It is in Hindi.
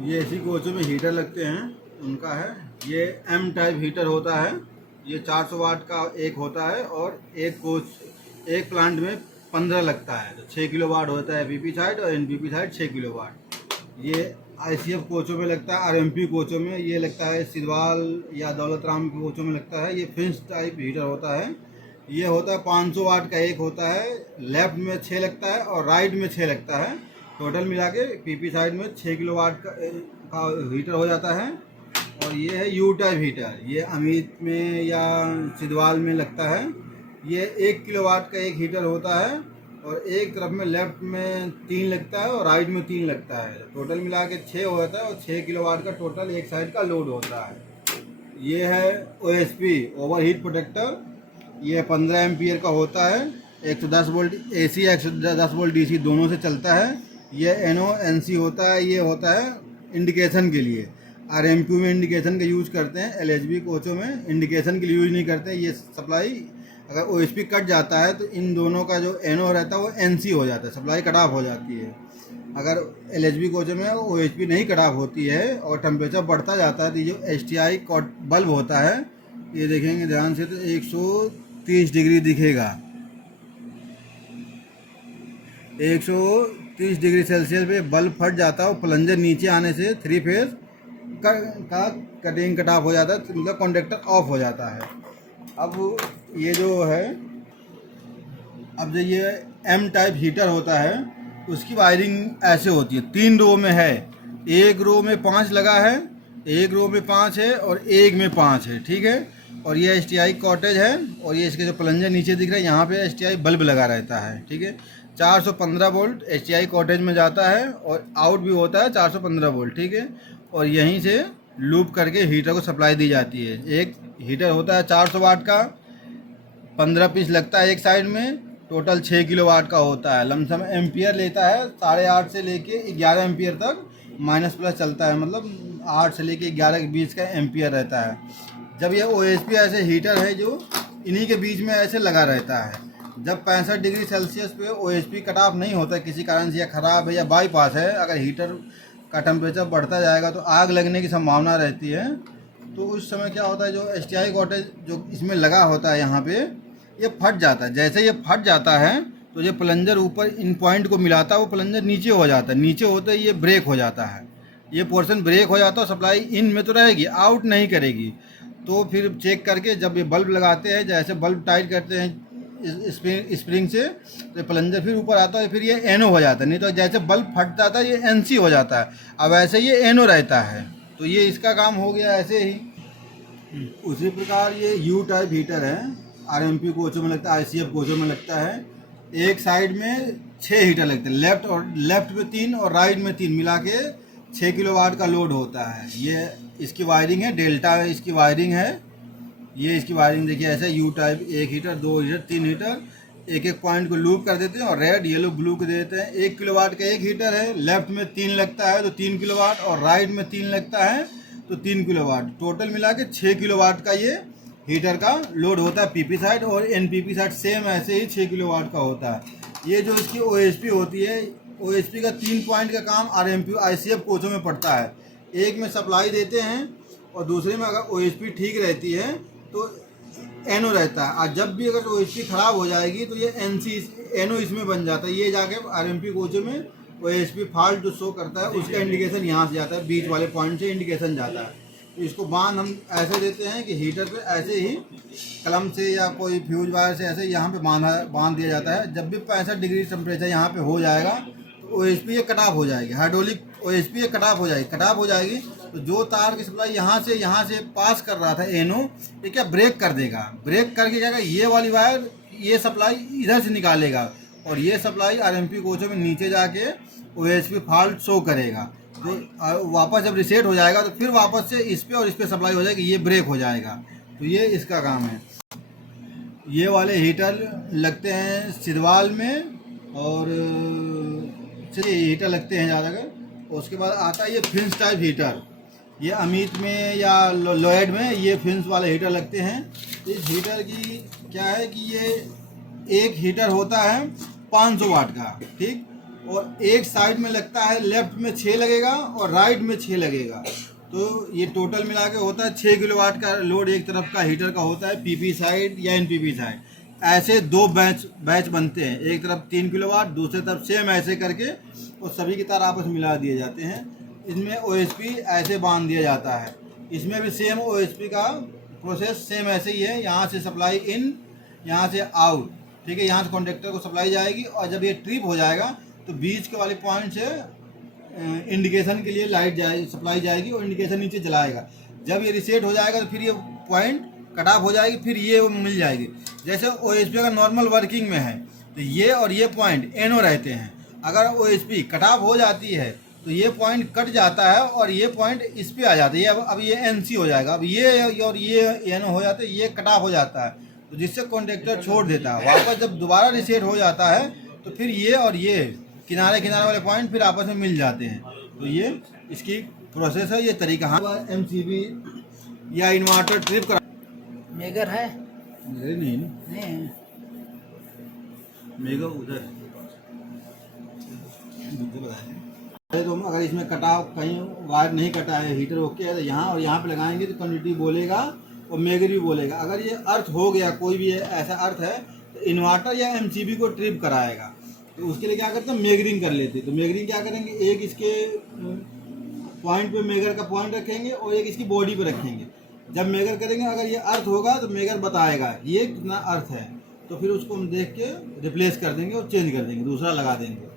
ये एसी कोचों में हीटर लगते हैं उनका है। ये एम टाइप हीटर होता है। ये 400 वाट का एक होता है और एक प्लांट में 15 लगता है, तो 6 किलो वाट होता है पीपी साइड और एनपीपी साइड 6 किलो वाट। ये आईसीएफ कोचों में लगता है, आरएमपी कोचों में ये लगता है, सिद्वाल या दौलत राम के कोचों में लगता है। ये फिंस टाइप हीटर होता है। ये होता है 500 वाट का एक होता है, लेफ्ट में 6 लगता है और राइट में 6 लगता है। टोटल मिला के पीपी साइड में 6 किलो वाट का हीटर हो जाता है। और ये है यू टाइप हीटर, ये अमित में या सिद्वाल में लगता है। ये 1 किलो वाट का एक हीटर होता है और एक तरफ में लेफ्ट में 3 लगता है और राइट में 3 लगता है। टोटल मिला के 6 होता है और 6 किलो वाट का टोटल एक साइड का लोड होता है। ये है ओएसपी ओवर हीट प्रोटेक्टर। ये 15 एम्पियर का होता है, 110 वोल्ट एसी या 110 वोल्ट डीसी दोनों से चलता है। ये NONC होता है, ये होता है इंडिकेशन के लिए। RMQ में इंडिकेशन का यूज़ करते हैं, LHB कोचों में इंडिकेशन के लिए यूज़ नहीं करते। ये सप्लाई अगर OSP कट जाता है तो इन दोनों का जो NO रहता है वो NC हो जाता है, सप्लाई कट ऑफ हो जाती है। अगर LHB कोचों में OSP नहीं कट ऑफ होती है और टेम्परेचर बढ़ता जाता है तो जो STI बल्ब होता है, ये देखेंगे ध्यान से तो 130 डिग्री दिखेगा। 130 डिग्री सेल्सियस पे बल्ब फट जाता है और प्लंजर नीचे आने से 3 फेज का कटिंग कट ऑफ हो जाता है, मतलब कॉन्डक्टर ऑफ हो जाता है। अब ये जो है, अब जो ये एम टाइप हीटर होता है उसकी वायरिंग ऐसे होती है। 3 रो में है, एक रो में 5 लगा है, एक रो में 5 है और एक में 5 है, ठीक है। और ये STI कॉटेज है और ये इसके जो प्लंजर नीचे दिख रहा है यहाँ पे STI बल्ब लगा रहता है, ठीक है। 415 वोल्ट STI कॉटेज में जाता है और आउट भी होता है 415 वोल्ट, ठीक है। और यहीं से लूप करके हीटर को सप्लाई दी जाती है। एक हीटर होता है 400 वाट का, 15 पीस लगता है एक साइड में, टोटल 6 किलो वाट का होता है। लमसम एम्पियर लेता है 8.5 से लेके 11 एम्पियर तक, माइनस प्लस चलता है, मतलब 8 से लेके 11 के बीच का एम्पियर रहता है। जब ये OSP ऐसे हीटर है जो इन्हीं के बीच में ऐसे लगा रहता है। जब 65 डिग्री सेल्सियस पे OSP कट ऑफ नहीं होता किसी कारण से, या ख़राब है या बाईपास है, अगर हीटर का टेम्परेचर बढ़ता जाएगा तो आग लगने की संभावना रहती है। तो उस समय क्या होता है, जो STI कॉटेज जो इसमें लगा होता है यहाँ पे, ये फट जाता है। जैसे ये फट जाता है तो ये प्लंजर ऊपर इन पॉइंट को मिलाता है, वो प्लंजर नीचे हो जाता है, नीचे होते ही ये ब्रेक हो जाता है। ये पोर्शन ब्रेक हो जाता है, सप्लाई इन में तो रहेगी, आउट नहीं करेगी। तो फिर चेक करके जब ये बल्ब लगाते हैं, जैसे बल्ब टाइट करते हैं स्प्रिंग से, तो प्लंजर फिर ऊपर आता है, फिर ये NO हो जाता है। नहीं तो जैसे बल्ब फट जाता है ये NC हो जाता है। अब ऐसे ये NO रहता है, तो ये इसका काम हो गया ऐसे ही। उसी प्रकार ये U टाइप हीटर है, RMP कोचों में लगता है, ICF कोचों में लगता है। एक साइड में 6 हीटर लगते हैं, लेफ्ट में 3 और राइट में 3 मिला के 6 किलो वाट का लोड होता है। ये इसकी वायरिंग है, डेल्टा इसकी वायरिंग है। ये इसकी वायरिंग देखिए ऐसे, U type 1 heater, 2 heater, 3 heater, एक पॉइंट को लूप कर देते हैं और रेड येलो ब्लू को दे देते हैं। 1 किलो वाट का एक हीटर है, लेफ्ट में 3 लगता है तो 3 किलो वाट, और राइट में 3 लगता है तो 3 किलो वाट। टोटल मिला के 6 किलो वाट का ये हीटर का लोड होता है पीपी साइड, और NPP साइड सेम ऐसे ही 6 किलो वाट का होता है। ये जो इसकी OSP होती है, OSP का 3 पॉइंट का काम RMP ICF कोचों में पड़ता है। एक में सप्लाई देते हैं और दूसरे में अगर OSP ठीक रहती है तो NO रहता है। और जब भी अगर OSP खराब हो जाएगी तो ये NO इसमें बन जाता है। ये जाके RMP कोचों में OSP फॉल्ट जो शो करता है उसका इंडिकेशन यहाँ से जाता है, बीच वाले पॉइंट से इंडिकेशन जाता है। तो इसको बांध हम ऐसे देते हैं कि हीटर पे ऐसे ही कलम से या कोई फ्यूज वायर से ऐसे यहाँ पे बांध दिया जाता है। जब भी 65 डिग्री टेम्परेचर यहाँ पे हो जाएगा तो OSP ये कट ऑफ हो जाएगी, हाइड्रोलिक OSP ये कट ऑफ हो जाएगी। तो जो तार की सप्लाई यहाँ से पास कर रहा था NO, ये क्या ब्रेक कर देगा, ब्रेक करके क्या ये वाली वायर ये सप्लाई इधर से निकालेगा और ये सप्लाई RMP कोचों में नीचे जाके OSP फॉल्ट शो करेगा। तो वापस जब रिसेट हो जाएगा तो फिर वापस से इस पे और इस पे सप्लाई हो जाएगी, ये ब्रेक हो जाएगा। तो ये इसका काम है। ये वाले हीटर लगते हैं सिद्वाल में और हीटर लगते हैं ज़्यादातर। उसके बाद आता है ये फिंस टाइप हीटर, ये अमित में या लॉयड में ये फिंस वाले हीटर लगते हैं। इस हीटर की क्या है कि ये एक हीटर होता है 500 वाट का, ठीक, और एक साइड में लगता है, लेफ्ट में 6 लगेगा और राइट में 6 लगेगा। तो ये टोटल मिला के होता है 6 किलोवाट का लोड एक तरफ का हीटर का होता है, पीपी साइड या एनपीपी साइड। ऐसे 2 बैच बनते हैं, एक तरफ 3 किलोवाट, दूसरी तरफ सेम ऐसे करके और सभी के तार आपस में मिला दिए जाते हैं। इसमें ओएसपी ऐसे बांध दिया जाता है। इसमें भी सेम ओएसपी का प्रोसेस सेम ऐसे ही है। यहाँ से सप्लाई इन, यहाँ से आउट, ठीक है। यहाँ से कॉन्ट्रैक्टर को सप्लाई जाएगी और जब ये ट्रिप हो जाएगा तो बीच के वाले पॉइंट से इंडिकेशन के लिए लाइट सप्लाई जाएगी और इंडिकेशन नीचे जलाएगा। जब ये रिसेट हो जाएगा तो फिर ये पॉइंट कट ऑफ हो जाएगी, फिर ये मिल जाएगी। जैसे ओएसपी का नॉर्मल वर्किंग में है तो ये और ये पॉइंट एनओ रहते हैं। अगर ओएसपी कट ऑफ हो जाती है तो ये पॉइंट कट जाता है और ये पॉइंट इस पे आ जाता है। अब ये एनसी हो जाएगा। अब ये और ये एनओ हो जाता है, ये कट ऑफ हो जाता है, तो जिससे कॉन्ट्रैक्टर छोड़ देता है। वापस जब दोबारा रिसेट हो जाता है तो फिर ये और ये किनारे किनारे वाले पॉइंट फिर आपस में मिल जाते हैं। तो ये इसकी प्रोसेस है, ये तरीका। हाँ, एमसीबी या इन्वर्टर ट्रिप करा मेगर है नहीं नहीं मेगा उधर तो अगर इसमें कटाव कहीं वायर नहीं कटा है, हीटर ओके है, तो यहाँ और यहाँ पे लगाएंगे तो कंडक्टिविटी बोलेगा और मेगर भी बोलेगा। अगर ये अर्थ हो गया, कोई भी ऐसा अर्थ है, तो इन्वर्टर या एमसीबी को ट्रिप कराएगा। तो उसके लिए क्या करते हैं, मेगरिंग कर लेते हैं। तो मेगरिंग क्या करेंगे, एक इसके पॉइंट पे मेगर का पॉइंट रखेंगे और एक इसकी बॉडी पे रखेंगे। जब मेगर करेंगे, अगर ये अर्थ होगा तो मेगर बताएगा ये कितना अर्थ है, तो फिर उसको हम देख के रिप्लेस कर देंगे और चेंज कर देंगे, दूसरा लगा देंगे।